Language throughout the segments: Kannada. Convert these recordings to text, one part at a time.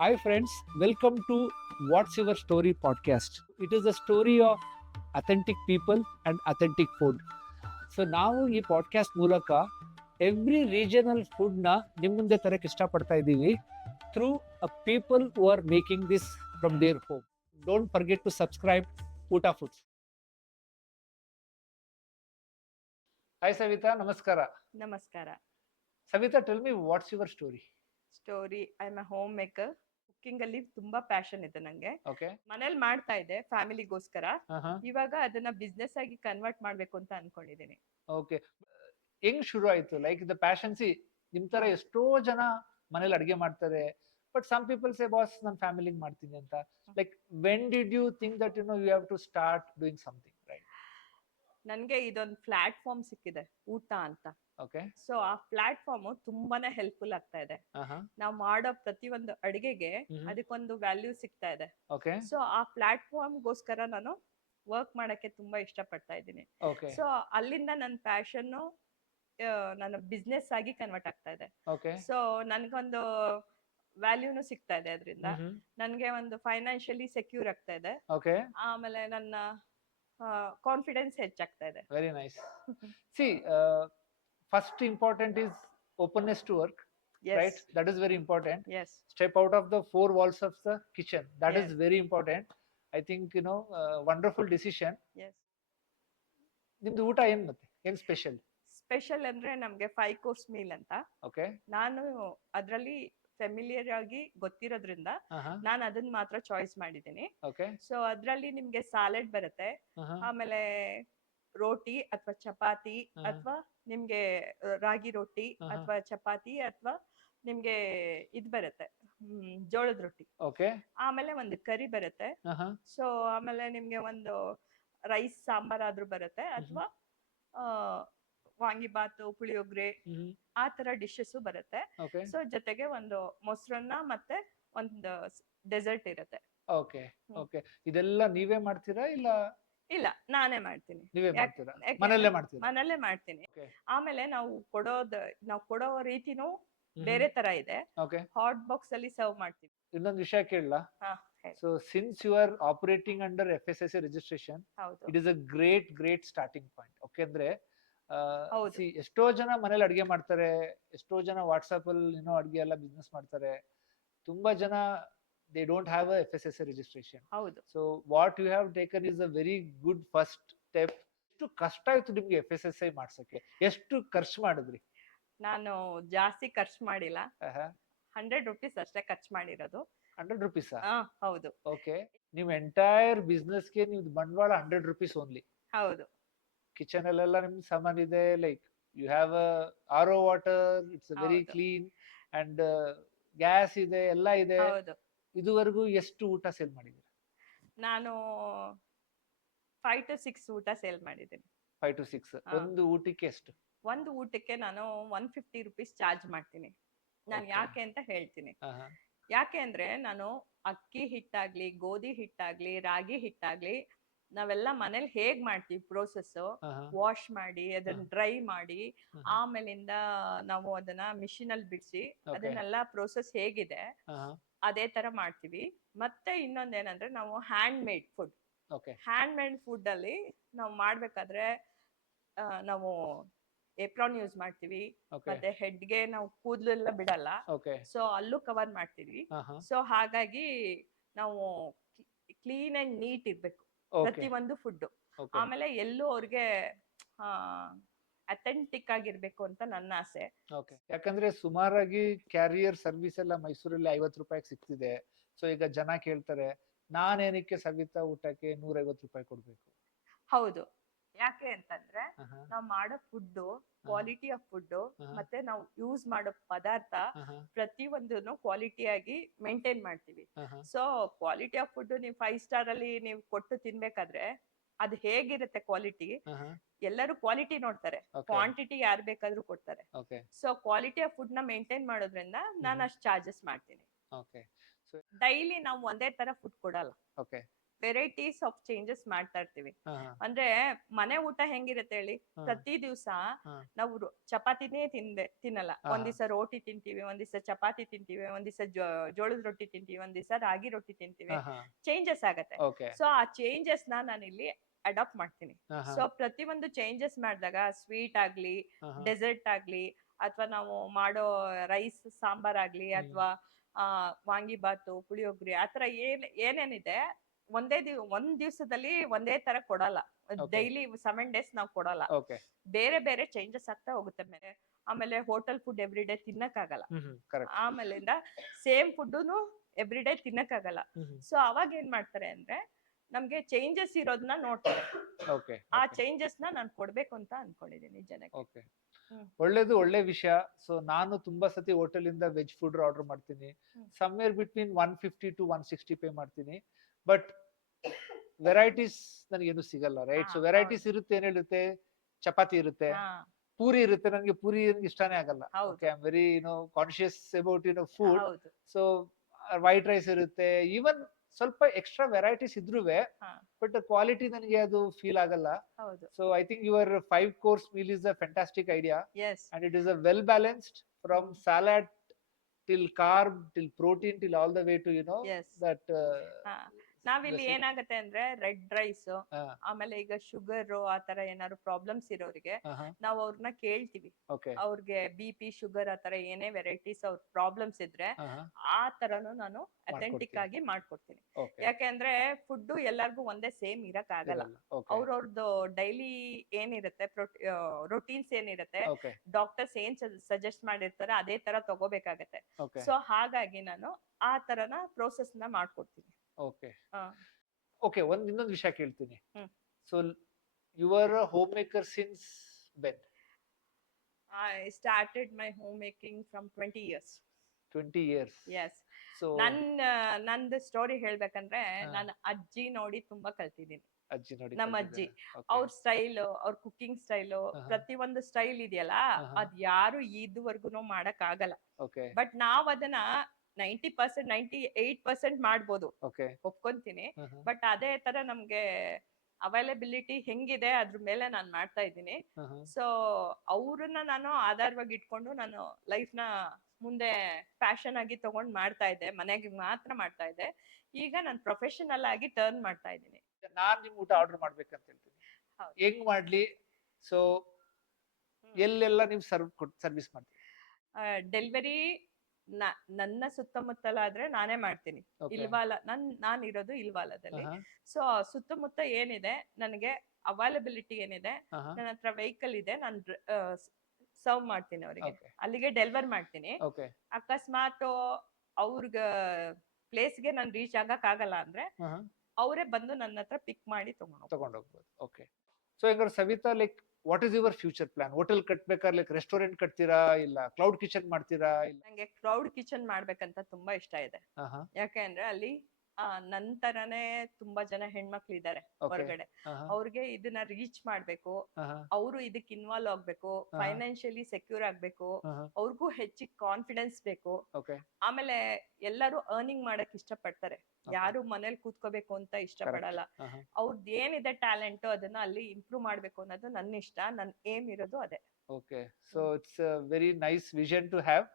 Hi, friends. Welcome to What's Your Story podcast. It is a story of authentic people and authentic food. So ನಾವು ಈ ಪಾಡ್ಕಾಸ್ಟ್ ಮೂಲಕ ಎವ್ರಿ ರೀಜನಲ್ ಫುಡ್ನ ನಿಮ್ಮ ಮುಂದೆ ತರಕ್ಕೆ ಇಷ್ಟಪಡ್ತಾ ಇದ್ದೀವಿ through a people who are making this from their home. Don't forget to subscribe Oota foods. Hi Savita, ನಮಸ್ಕಾರ. ನಮಸ್ಕಾರ. Savita, tell me what's your story. Story, I am a home maker. Cooking ಅಲ್ಲಿ ತುಂಬಾ ಪ್ಯಾಷನ್ ಇದೆ ನಂಗೆ. ಓಕೆ. ಮನೇಲಿ ಮಾಡ್ತಾ ಇದ್ದೆ ಫ್ಯಾಮಿಲಿಗೋಸ್ಕರ. ಇವಾಗ ಅದನ್ನ ಬಿಸ್ನೆಸ್ ಆಗಿ ಕನ್ವರ್ಟ್ ಮಾಡ್ಬೇಕು ಅಂತ ಅನ್ಕೊಂಡಿದ್ದೀನಿ. ಓಕೆ. ಹೆಂಗ್ ಶುರು ಆಯ್ತು? ಲೈಕ್ ದ ಪ್ಯಾಷನ್, ನಿಮ್ ತರ ಎಷ್ಟೋ ಜನ ಮನೇಲಿ ಅಡಿಗೆ ಮಾಡ್ತಾರೆ, but some people say boss ನಾನು ಫ್ಯಾಮಿಲಿಗೆ ಮಾಡ್ತೀನಿ ಅಂತ. Like when did you think that you have to start doing something, right? ನನ್ಗೆ ಇದೊಂದು ಪ್ಲಾಟ್ಫಾರ್ಮ್ ಸಿಕ್ಕಿದೆ, ಊಟ ಅಂತ. ಓಕೆ. ಸೊ ಆ ಪ್ಲಾಟ್ಫಾರ್ಮ್ ತುಂಬಾನೇ ಹೆಲ್ಪ್ಫುಲ್ ಆಗ್ತಾ ಇದೆ. ನಾವು ಮಾಡೋ ಪ್ರತಿಯೊಂದು ಅಡಿಗೆಗೆ ಅದಕ್ಕೊಂದು ವ್ಯಾಲ್ಯೂ ಸಿಗ್ತಾ ಇದೆ. ಓಕೆ. ಸೊ ಆ ಪ್ಲಾಟ್ಫಾರ್ಮ್ ಗೋಸ್ಕರ ನಾನು ವರ್ಕ್ ಮಾಡಕ್ಕೆ ತುಂಬಾ ಇಷ್ಟಪಡ್ತಾ ಇದ್ದೀನಿ. ಓಕೆ. ಸೊ ಅಲ್ಲಿಂದ ನನ್ನ ಪ್ಯಾಷನ್ ನನ್ನ ಬಿಸ್ನೆಸ್ ಆಗಿ ಕನ್ವರ್ಟ್ ಆಗ್ತಾ ಇದೆ. ಓಕೆ. ಸೊ ನನ್ಗೊಂದು ವ್ಯಾಲ್ಯೂನು ಸಿಗ್ತಾ ಇದೆ ಅದರಿಂದ. ನನ್ಗೆ ಒಂದು ಫೈನಾನ್ಷಿಯಲಿ ಸೆಕ್ಯೂರ್ ಆಗ್ತಾ ಇದೆ. ಓಕೆ. ಆಮೇಲೆ ನನ್ನ ಕಾನ್ಫಿಡೆನ್ಸ್ ಹೆಚ್ಚಾಗ್ತಾ ಇದೆ. Very nice. C, first important is openness to work. Yes. Right, that is very important. Yes. Step out of the four walls of the kitchen, that Yes. is very important. I think wonderful decision. Yes. ನಿಮ್ದು ಊಟ ಏನ್ ಮತ್ತೆ ಏನ್ ಸ್ಪೆಷಲ್? ಸ್ಪೆಷಲ್ ಅಂದ್ರೆ ನಮ್ಗೆ 5 ಕೋರ್ಸ್ ಮೀಲ್ ಅಂತ. ಓಕೆ. ನಾನು ಅದ್ರಲ್ಲಿ ಫೆಮಿಲಿಯರ್ ಆಗಿ ಗೊತ್ತಿರೋದ್ರಿಂದ ನಾನು ಅದನ್ನ ಮಾತ್ರ ಚಾಯ್ಸ್ ಮಾಡಿದ್ದೀನಿ. ಓಕೆ. ಸೊ ಅದ್ರಲ್ಲಿ ನಿಮ್ಗೆ ಸಾಲೆಡ್ ಬರುತ್ತೆ, ಆಮೇಲೆ ರೋಟಿ ಅಥವಾ ಚಪಾತಿ ಅಥವಾ ನಿಮ್ಗೆ ರಾಗಿ ರೊಟ್ಟಿ ಅಥವಾ ಚಪಾತಿ ಅಥವಾ ನಿಮ್ಗೆ ಇದ್ ಬರುತ್ತೆ, ಜೋಳದ ರೊಟ್ಟಿ. ಓಕೆ. ಆಮೇಲೆ ಒಂದು ಕರಿ ಬರುತ್ತೆ. ಸೊ ಆಮೇಲೆ ನಿಮ್ಗೆ ಒಂದು ರೈಸ್ ಸಾಂಬಾರ್ ಆದ್ರೂ ಬರುತ್ತೆ, ಅಥವಾ ವಾಂಗಿಬಾತು, ಪುಳಿಯೋಗ್ರೆ, ಆ ತರ ಡಿಶಸ್ ಬರುತ್ತೆ. ಸೊ ಜೊತೆಗೆ ಒಂದು ಮೊಸರನ್ನ ಮತ್ತೆ ಒಂದು ಡೆಸರ್ಟ್ ಇರುತ್ತೆ. ಓಕೆ. ಓಕೆ. ಇದೆಲ್ಲ ನೀವೇ ಮಾಡ್ತೀರಾ ಇಲ್ಲ? ಇಲ್ಲ, ನಾನೇ ಮಾಡ್ತೀನಿ. ನೀವೇ ಮಾಡ್ತೀರಾ? ಮನೆಯಲ್ಲೇ ಮಾಡ್ತೀರಾ? ಮನೆಯಲ್ಲೇ ಮಾಡ್ತೀನಿ. ಆಮೇಲೆ ನಾವು ಕೊಡೋ ರೀತಿನೂ ಬೇರೆ ತರ ಇದೆ. ಹಾಟ್ ಬಾಕ್ಸ್ ಅಲ್ಲಿ ಸರ್ವ್ ಮಾಡ್ತೀವಿ. ಇನ್ನೊಂದು ವಿಷಯ ಕೇಳಲಾ? So since you are operating under FSSAI registration, it is a great starting point. Okay. ಅಂದ್ರೆ ಎಷ್ಟೋ ಜನ ಮನೇಲಿ ಅಡಿಗೆ ಮಾಡ್ತಾರೆ, ಎಷ್ಟೋ ಜನ ವಾಟ್ಸ್ಆಪ್ ಅಲ್ಲಿ ಅಡಿಗೆ ಎಲ್ಲ ಬಿಸ್ನೆಸ್ ಮಾಡ್ತಾರೆ. ತುಂಬಾ ಜನ they don't have a FSSAI registration. ಹೌದು. So what you have taken is a very good first step. ಎಷ್ಟು ಕಷ್ಟ ಆಯ್ತು ನಿಮ್ಗೆ FSSAI ಮಾಡ್ಸಕ್ಕೆ? ಎಷ್ಟು ಖರ್ಚು ಮಾಡಿದ್ರಿ? ನಾನು ಜಾಸ್ತಿ ಖರ್ಚು ಮಾಡಿಲ್ಲ, 100 ರೂಪೀಸ್ ಅಷ್ಟೇ ಖರ್ಚು ಮಾಡಿರೋದು. 100 ರೂಪೀಸ್? ಹೌದು. ಓಕೆ. ನಿಮ್ ಎಂಟೈರ್ ಬಿಸ್ನೆಸ್ ಗೆ ನಿಮ್ದು ಬಂಡವಾಳ 100 ರೂಪೀಸ್ ಓನ್ಲಿ? ಹೌದು. ಕಿಚನ್ ಅಲ್ಲೆಲ್ಲ ನಿಮ್ ಸಾಮಾನ್ ಇದೆ, like you have RO water, it's very clean, and gas ಇದೆ, ಎಲ್ಲ ಇದೆ. ಇದುವರೆಗೂ ಎಷ್ಟು ಊಟ ಸೇಲ್ ಮಾಡಿದ್ದೀರಾ? ನಾನು 5 to 6 ಊಟ ಸೇಲ್ ಮಾಡಿದ್ದೀನಿ. 5 to 6. ಒಂದು ಊಟಕ್ಕೆ ಎಷ್ಟು? ಒಂದು ಊಟಕ್ಕೆ ನಾನು 150 ರೂಪೀಸ್ ಚಾರ್ಜ್ ಮಾಡ್ತೀನಿ. ನಾನು ಯಾಕೆ ಅಂತ ಹೇಳ್ತೀನಿ. ಯಾಕೆ ಅಂದ್ರೆ ನಾನು ಅಕ್ಕಿ ಹಿಟ್ಟಾಗ್ಲಿ, ಗೋಧಿ ಹಿಟ್ಟಾಗ್ಲಿ, ರಾಗಿ ಹಿಟ್ಟಾಗ್ಲಿ, ನಾವೆಲ್ಲ ಮನೇಲಿ ಹೇಗ್ ಮಾಡ್ತೀವಿ ಪ್ರೋಸೆಸ್, ವಾಶ್ ಮಾಡಿ ಅದನ್ನ ಡ್ರೈ ಮಾಡಿ ಆಮೇಲಿಂದ ನಾವು ಅದನ್ನ ಮಿಷಿನ್ ಅಲ್ಲಿ ಬಿಡಿಸಿ ಅದನ್ನೆಲ್ಲ ಪ್ರೋಸೆಸ್ ಹೇಗಿದೆ ಅದೇ ತರ ಮಾಡ್ತೀವಿ. ಮತ್ತೆ ಇನ್ನೊಂದೇನಂದ್ರೆ ನಾವು ಹ್ಯಾಂಡ್ ಮೇಡ್ ಫುಡ್, ಫುಡ್ ಅಲ್ಲಿ ನಾವು ಮಾಡ್ಬೇಕಾದ್ರೆ ನಾವು ಏಪ್ರಾನ್ ಯೂಸ್ ಮಾಡ್ತೀವಿ, ಮತ್ತೆ ಹೆಡ್ಗೆ ನಾವು ಕೂದಲೆಲ್ಲ ಬಿಡಲ್ಲ, ಸೊ ಅಲ್ಲೂ ಕವರ್ ಮಾಡ್ತೀವಿ. ಸೊ ಹಾಗಾಗಿ ನಾವು ಕ್ಲೀನ್ ಅಂಡ್ ನೀಟ್ ಇರ್ಬೇಕು ಪ್ರತಿಯೊಂದು ಫುಡ್. ಆಮೇಲೆ ಎಲ್ಲೂ ಅವ್ರಿಗೆ ಅಥೆಂಟಿಕ್ ಆಗಿರ್ಬೇಕು ಅಂತ ನನ್ನ ಆಸೆ. ಯಾಕಂದ್ರೆ ಸುಮಾರಾಗಿ ಕ್ಯಾರಿಯರ್ ಸರ್ವಿಸ್ ಎಲ್ಲ ಮೈಸೂರಲ್ಲಿ 50 ರೂಪಾಯಿಗೆ ಸಿಗ್ತಿದೆ. ಸೊ ಈಗ ಜನ ಕೇಳ್ತಾರೆ, ನಾನೇನಕ್ಕೆ ಸವಿತಾ ಊಟಕ್ಕೆ 150 ರೂಪಾಯಿ ಕೊಡ್ಬೇಕು? ಹೌದು. ಯಾಕೆ ಅಂತಂದ್ರೆ ನಾವು ಮಾಡೋ ಫುಡ್, ಕ್ವಾಲಿಟಿ ಆಫ್ ಫುಡ್, ಮತ್ತೆ ನಾವು ಯೂಸ್ ಮಾಡೋ ಪದಾರ್ಥ ಪ್ರತಿಯೊಂದನ್ನು ಕ್ವಾಲಿಟಿಯಾಗಿ ಮೇಂಟೈನ್ ಮಾಡ್ತೀವಿ. ಸೊ ಕ್ವಾಲಿಟಿ ಆಫ್ ಫುಡ್ ನೀವು 5 ಸ್ಟಾರ್ ಅಲ್ಲಿ ನೀವು ಕೊಟ್ಟು ತಿನ್ಬೇಕಾದ್ರೆ ಅದು ಹೇಗಿರುತ್ತೆ ಕ್ವಾಲಿಟಿ, ಎಲ್ಲರೂ ಕ್ವಾಲಿಟಿ ನೋಡ್ತಾರೆ, ಕ್ವಾಂಟಿಟಿ ಯಾರು ಬೇಕಾದ್ರೂ ಕೊಡ್ತಾರೆ. ಸೊ ಕ್ವಾಲಿಟಿ ಆಫ್ ಫುಡ್ ನ ಮೇಂಟೈನ್ ಮಾಡೋದ್ರಿಂದ ನಾನು ಅಷ್ಟು ಚಾರ್ಜಸ್ ಮಾಡ್ತೀನಿ. ಡೈಲಿ ನಾವು ಒಂದೇ ತರ ಫುಡ್ ಕೊಡಲ್ಲ. ವೆರೈಟೀಸ್ ಆಫ್ ಚೇಂಜಸ್ ಮಾಡ್ತಾ ಇರ್ತೀವಿ. ಅಂದ್ರೆ ಮನೆ ಊಟ ಹೆಂಗಿರುತ್ತೆ ಹೇಳಿ, ಪ್ರತಿ ದಿವ್ಸ ನಾವು ಚಪಾತಿನೇ ತಿನ್ನಲ್ಲ. ಒಂದ್ ದಿವಸ ರೋಟಿ ತಿಂತೀವಿ, ಒಂದ್ ದಿವಸ ಚಪಾತಿ ತಿಂತೀವಿ, ಒಂದ್ ದಿವಸ ಜೋಳದ ರೊಟ್ಟಿ ತಿಂತೀವಿ, ಒಂದ್ ದಿವಸ ರಾಗಿ ರೊಟ್ಟಿ ತಿಂತೀವಿ. ಚೇಂಜಸ್ ಆಗತ್ತೆ. ಸೊ ಆ ಚೇಂಜಸ್ ನಾನು ಇಲ್ಲಿ ಅಡಾಪ್ಟ್ ಮಾಡ್ತೀನಿ. ಸೊ ಪ್ರತಿಯೊಂದು ಚೇಂಜಸ್ ಮಾಡಿದಾಗ ಸ್ವೀಟ್ ಆಗ್ಲಿ, ಡೆಸರ್ಟ್ ಆಗ್ಲಿ, ಅಥವಾ ನಾವು ಮಾಡೋ ರೈಸ್ ಸಾಂಬಾರ್ ಆಗ್ಲಿ, ಅಥವಾ ವಾಂಗಿಬಾತು, ಪುಳಿಯೋಗರೆ, ಆತರ ಏನೇನಿದೆ ಒಂದ್ ದಿವಸದಲ್ಲಿ ಒಂದೇ ತರ ಕೊಡಲ್ಲ. ಡೈಲಿ 7 days ನಾವು ಕೊಡಲ್ಲ. ಬೇರೆ ಬೇರೆ ಚೇಂಜಸ್ ಆಗ್ತಾ ಹೋಗುತ್ತೆ. ಆಮೇಲೆ ಹೋಟೆಲ್ ಫುಡ್ ಎವ್ರಿ ಡೇ ತಿನ್ನಕ್ಕಾಗಲ್ಲ. ಆಮೇಲಿಂದ ಸೇಮ್ ಫುಡ್ನು ಎವ್ರಿ ಡೇ ತಿನ್ನಕ್ಕಾಗಲ್ಲ. ಸೊ ಅವಾಗ ಏನ್ ಮಾಡ್ತಾರೆ ಅಂದ್ರೆ ನಮ್ಗೆ ಚೇಂಜಸ್ ಇರೋದನ್ನ ನೋಡ್ತಾರೆ. ಆ ಚೇಂಜಸ್ ನಾನು ಕೊಡ್ಬೇಕು ಅಂತ ಅನ್ಕೊಂಡಿದೀನಿ ಜನಕ್ಕೆ. ಒಳ್ಳೇದು, ಒಳ್ಳೆ ವಿಷಯ. ಸೊ ನಾನು ತುಂಬಾ ಸತಿ ಹೋಟೆಲ್ ಇಂದ ವೆಜ್ ಫುಡ್ ಆರ್ಡರ್ ಮಾಡ್ತೀನಿ. ಸಮ್ವೇರ್ ಬಿಟ್ವೀನ್ 150 to 160 ಪೇ ಮಾಡ್ತೀನಿ. ಬಟ್ ವೆರೈಟೀಸ್ ನನಗೇನು ಸಿಗಲ್ಲ, ರೈಟ್? ಸೊ ವೆರೈಟೀಸ್ ಇರುತ್ತೆ, ಏನಿರುತ್ತೆ, ಚಪಾತಿ ಇರುತ್ತೆ, ಪೂರಿ ಇರುತ್ತೆ. ನನಗೆ ಪೂರಿ ಇಷ್ಟನೇ ಆಗಲ್ಲ. Okay, I am very conscious about food. So white rice ಇರುತ್ತೆ. ಈವನ್ ಸ್ವಲ್ಪ ಎಕ್ಸ್ಟ್ರಾ ವೆರೈಟೀಸ್ ಇದ್ರುವೆ, ಬಟ್ ಕ್ವಾಲಿಟಿ ನನಗೆ ಅದು ಫೀಲ್ ಆಗಲ್ಲ. So I think your 5 course meal is a fantastic idea. And it is a well balanced from salad till carb till protein till all the way to that ನಾವಿಲ್ಲಿ ಏನಾಗತ್ತೆ ಅಂದ್ರೆ ರೆಡ್ ರೈಸ್, ಆಮೇಲೆ ಈಗ ಶುಗರ್ ಆತರ ಏನಾದ್ರು ಪ್ರಾಬ್ಲಮ್ಸ್ ಇರೋರಿಗೆ ನಾವು ಅವ್ರನ್ನ ಕೇಳ್ತೀವಿ. ಅವ್ರಿಗೆ BP, ಶುಗರ್ ಆತರ ಏನೇ ವೆರೈಟೀಸ್ ಅವ್ರ ಪ್ರಾಬ್ಲಮ್ಸ್ ಇದ್ರೆ ಆ ತರನು ನಾನು ಅಥೆಂಟಿಕ್ ಆಗಿ ಮಾಡ್ಕೊಡ್ತೀನಿ. ಯಾಕೆಂದ್ರೆ ಫುಡ್ ಎಲ್ಲರಿಗೂ ಒಂದೇ ಸೇಮ್ ಇರಕ್ ಆಗಲ್ಲ. ಅವ್ರವ್ರದ್ದು ಡೈಲಿ ಏನಿರುತ್ತೆ, ರೊಟೀನ್ಸ್ ಏನಿರುತ್ತೆ, ಡಾಕ್ಟರ್ಸ್ ಏನ್ ಸಜೆಸ್ಟ್ ಮಾಡಿರ್ತಾರೆ ಅದೇ ತರ ತಗೋಬೇಕಾಗತ್ತೆ. ಸೊ ಹಾಗಾಗಿ ನಾನು ಆ ತರನ ಪ್ರೋಸೆಸ್ ನ ಮಾಡ್ಕೊಡ್ತೀನಿ. ಓಕೆ, ಇನ್ನೊಂದು ವಿಷಯ ಕೇಳ್ತೀನಿ. So you are a home maker since when? I started my homemaking from 20 years. 20 years? Yes. So ನಂದು ಸ್ಟೋರಿ ಹೇಳ್ಬೇಕಂದ್ರೆ ನಾನು ಅಜ್ಜಿ ನೋಡಿ ತುಂಬಾ ಕಲ್ತಿದ್ದೀನಿ. ನಮ್ಮ ಅಜ್ಜಿ ಅವ್ರ ಸ್ಟೈಲ್, ಅವ್ರ ಕುಕಿಂಗ್ ಸ್ಟೈಲ್, ಪ್ರತಿಯೊಂದು ಸ್ಟೈಲ್ ಇದೆಯಲ್ಲ, ಅದ್ ಯಾರು ಇದುವರೆಗೂ ಮಾಡಕ್ ಆಗಲ್ಲ. ಬಟ್ ನಾವ್ ಅದನ್ನ 90%, 98% ಮಾಡ್ಬೋದು, ಒಪ್ಕೊಂತೀನಿ. ಬಟ್ ಅದೇ ತರ ನಮ್ಗೆ ಅವೈಲಬಿಲಿಟಿ ಹೆಂಗಿದೆ ಅದ್ರ ಮೇಲೆ ನಾನು ಮಾಡ್ತಾ ಇದ್ದೀನಿ. ಸೊ ಅವ್ರನ್ನ ನಾನು ಆಧಾರವಾಗಿ ಇಟ್ಕೊಂಡು ನಾನು ಲೈಫ್ ನ ಮುಂದೆ ಫ್ಯಾಷನ್ ಆಗಿ ತಗೊಂಡ್ ಮಾಡ್ತಾ ಇದ್ದೆ, ಮನೆಗೆ ಮಾತ್ರ ಮಾಡ್ತಾ ಇದ್ದೆ. ಈಗ ನಾನು ಪ್ರೊಫೆಷನಲ್ ಆಗಿ ಟರ್ನ್ ಮಾಡ್ತಾ ಇದ್ದೀನಿ. ನಾನ್ ನಿಮ್ ಊಟ ಆರ್ಡರ್ ಮಾಡ್ಬೇಕಂತ ಹೇಳ್ತೀನಿ, ಹೆಂಗ್ ಮಾಡ್ಲಿ? ಸೊ ಎಲ್ಲೆಲ್ಲ ನೀವು ಸರ್ವಿಸ್ ಮಾಡ್ತೀವಿ? ಡೆಲಿವರಿ ನನ್ನ ಸುತ್ತಮುತ್ತಲಾದ್ರೆ ನಾನೇ ಮಾಡ್ತೀನಿ. ಇಲ್ವಾಲ, ನಾನ್ ಇರೋದು ಇಲ್ವಾಲದಲ್ಲಿ. ಸೊ ಸುತ್ತಮುತ್ತ ಏನಿದೆ, ನನಗೆ ಅವೈಲಬಿಲಿಟಿ ಏನಿದೆ, ನನ್ನ ಹತ್ರ ವೆಹಿಕಲ್ ಇದೆ, ನಾನು ಸರ್ವ್ ಮಾಡ್ತೀನಿ ಅವರಿಗೆ, ಅಲ್ಲಿಗೆ ಡೆಲಿವರ್ ಮಾಡ್ತೀನಿ. ಅಕಸ್ಮಾತ್ ಅವ್ರಿಗೆ ಪ್ಲೇಸ್ಗೆ ನಾನು ರೀಚ್ ಆಗಕ್ ಆಗಲ್ಲ ಅಂದ್ರೆ ಅವರೇ ಬಂದು ನನ್ನ ಹತ್ರ ಪಿಕ್ ಮಾಡಿ ತಗೊಂಡೋಗ್ಬೋದು. ಓಕೆ, ಸೊ ಹೆಂಗಾರೆ Savita, like what is your future plan? Hotel ಕಟ್ಬೇಕಾದ್ರೆ ಲೈಕ್ ರೆಸ್ಟೋರೆಂಟ್ ಕಟ್ತೀರಾ, ಇಲ್ಲ ಕ್ಲೌಡ್ ಕಿಚನ್ ಮಾಡ್ತೀರಾ? ನಂಗೆ ಕ್ಲೌಡ್ ಕಿಚನ್ ಮಾಡ್ಬೇಕಂತ ತುಂಬಾ ಇಷ್ಟ ಇದೆ. ಯಾಕೆಂದ್ರೆ ಅಲ್ಲಿ ನಂತರನೇ ತುಂಬಾ ಜನ ಹೆಣ್ಮಕ್ಳು ಇದ್ದಾರೆ ಹೊರಗಡೆ. ಅವ್ರಿಗೆ ಇದನ್ನ ರೀಚ್ ಮಾಡ್ಬೇಕು, ಅವರು ಇದಕ್ ಇನ್ವಾಲ್ವ್ ಆಗ್ಬೇಕು, ಫೈನಾನ್ಷಿಯಲಿ ಸೆಕ್ಯೂರ್ ಆಗ್ಬೇಕು, ಅವ್ರಿಗೂ ಹೆಚ್ಚಿಗೆ ಕಾನ್ಫಿಡೆನ್ಸ್ ಬೇಕು. ಆಮೇಲೆ ಎಲ್ಲರೂ ಅರ್ನಿಂಗ್ ಮಾಡಕ್ ಇಷ್ಟ ಪಡ್ತಾರೆ, ಯಾರು ಮನೇಲಿ ಕೂತ್ಕೋಬೇಕು ಅಂತ ಇಷ್ಟ ಪಡಲ್ಲ. ಅವ್ರದ್ದು ಏನಿದೆ ಟ್ಯಾಲೆಂಟ್ ಅದನ್ನ ಅಲ್ಲಿ ಇಂಪ್ರೂವ್ ಮಾಡ್ಬೇಕು ಅನ್ನೋದು ನನ್ನ ಇಷ್ಟ, ನನ್ನ ಏಮ್ ಇರೋದು ಅದೇ. Okay, so it's a very nice vision to have.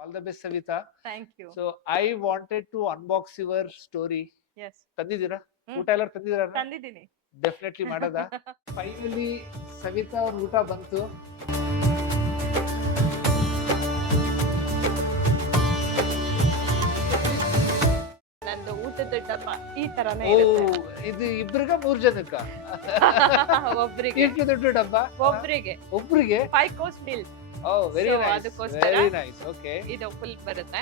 All the best, Savita. Thank you. So I wanted to unbox your story. Yes. ತಂದಿದ್ದೀರಾ? ಊಟ ಎಲ್ಲ ತಂದಿದ್ದೀರಾ? ತಂದಿದ್ದೀನಿ. ಡೆಫಿನೆಟ್ಲಿ ಮಾಡೋದಾ? ಫೈನಲಿ ಸವಿತಾ ಅವ್ರ ಊಟ ಬಂತು. ನಂದು ಊಟದ ಡಬ್ಬ ಈ ತರನೇ ಇರುತ್ತೆ. ಇದು ಇಬ್ರಿಗ 3 ಜನಕ್ಕ? ಒಬ್ರಿಗೆ. ಎಷ್ಟು ದೊಡ್ಡ ಡಬ್ಬ? ಒಬ್ರಿಗೆ 5 course meal. Oh, very nice. Very nice. Okay. ಇದು ಫುಲ್ ಬರುತ್ತೆ.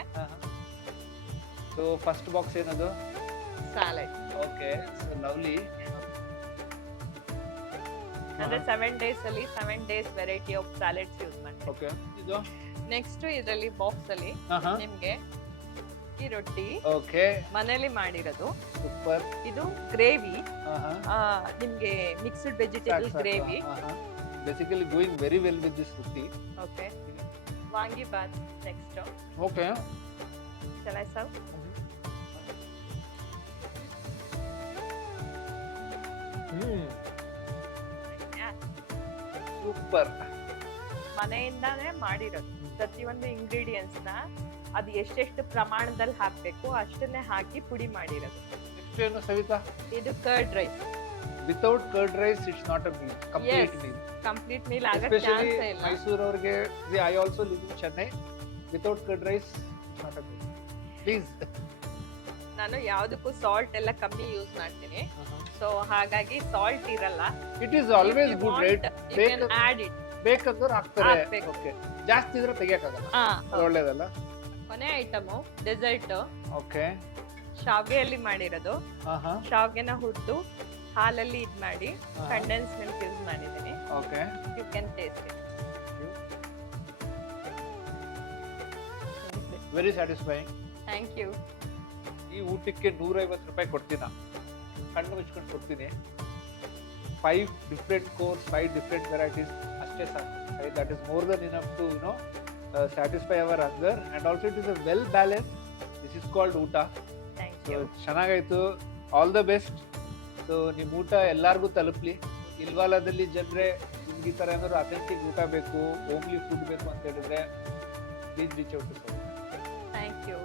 So first box ಏನದು? Salad. Okay, so lovely. ಅಂದ್ರೆ 7 days ಅಲ್ಲಿ 7 days variety of salads use ಮಾಡ್ತೀನಿ. Okay. ಇದು ನೆಕ್ಸ್ಟ್ ಇದರಲ್ಲಿ ಬಾಕ್ಸ್ ಅಲ್ಲಿ ನಿಮಗೆ ಈ ರೊಟ್ಟಿ ಮನೇಲಿ ಮಾಡಿರೋದು. ಸೂಪರ್. ಇದು ಗ್ರೇವಿ, ನಿಮ್ಗೆ mixed vegetable gravy. Basically going very well with this roti. Okay. Wangibaat next. Okay. Shall I serve? Super. ಮನೆಯಿಂದಾನೇ ಮಾಡಿರೋದು. ಪ್ರತಿಯೊಂದು ಇಂಗ್ರೀಡಿಯೆಂಟ್ಸ್ ನ ಅದು ಎಷ್ಟೆಷ್ಟು ಪ್ರಮಾಣದಲ್ಲಿ ಹಾಕ್ಬೇಕು ಅಷ್ಟನ್ನೇ ಹಾಕಿ ಪುಡಿ ಮಾಡಿರೋದು. ಏನು ಸವಿತಾ? ಇದು curd rice. Without curd rice it's not a meal, complete meal. Complete meal ಆಗೋ ಎಸ್ಪೆಷಲಿ ಚಾನ್ಸ್ ಇಲ್ಲ. ಮೈಸೂರು ಅವರಿಗೆ, I also live in Chennai, without curd rice not a meal. Please. ನಾನು ಯಾವ್ದಕ್ಕೂ ಸಾಲ್ಟ್ ಎಲ್ಲ ಕಮ್ಮಿ ಯೂಸ್ ಮಾಡ್ತೀನಿ, ಸೊ ಹಾಗಾಗಿ ಸಾಲ್ಟ್ ಇರಲ್ಲ. It is always good right. Add it. ಬೇಕಂದ್ರೆ ಹಾಕ್ತಾರೆ. ಹಾಕ್ಬೇಕು. ಓಕೆ, ಜಾಸ್ತಿ ಇದ್ರೆ ತೆಗಿಯಕ್ಕಾಗಲ್ಲ. ಅದು ಒಳ್ಳೇದಲ್ಲ. ಕೊನೆ ಐಟಮು ಡೆಸರ್ಟ್. ಓಕೆ. ಶಾವ್ಗೆಯಲ್ಲಿ ಮಾಡಿರೋದು. ಆಹಾ. ಶಾವ್ಗೆನ ಹುರಿದು ಹಾಲಲ್ಲಿ ಇದ್ ಮಾಡಿ ಕಂಡೆನ್ಸ್ ಮಿಲ್ಕ್ ಯೂಸ್ ಮಾಡಿದ್ದೀನಿ. Okay. You can taste it. Very satisfying. Thank you. ಈ ಊಟಕ್ಕೆ 150 ರೂಪಾಯಿ ಕೊಡ್ತೀನ, ಕಣ್ಣು ಮುಚ್ಕೊಂಡು ಕೊಡ್ತೀನಿ. 5 ಡಿಫ್ರೆಂಟ್ ಕೋರ್ಸ್, 5 ಡಿಫ್ರೆಂಟ್ ವೆರೈಟೀಸ್ ಅಷ್ಟೇ ಸಾಕು. That is more than enough to satisfy our hunger, and also it is a well balance. This is called oota. Thank you. ಚೆನ್ನಾಗಾಯ್ತು. All the best. ಸೊ ನಿಮ್ಮ ಊಟ ಎಲ್ಲಾರ್ಗೂ ತಲುಪಲಿ. ಇಲ್ವಾಲದಲ್ಲಿ ಜನರೇ ನಿಮ್ಗೆ ಈ ಥರ ಏನಾದ್ರು ಅಥೆಂಟಿಕ್ ಊಟ ಬೇಕು, ಹೋಮ್ಲಿ ಫುಡ್ ಬೇಕು ಅಂತ ಹೇಳಿದ್ರೆ please reach out to. Thank you.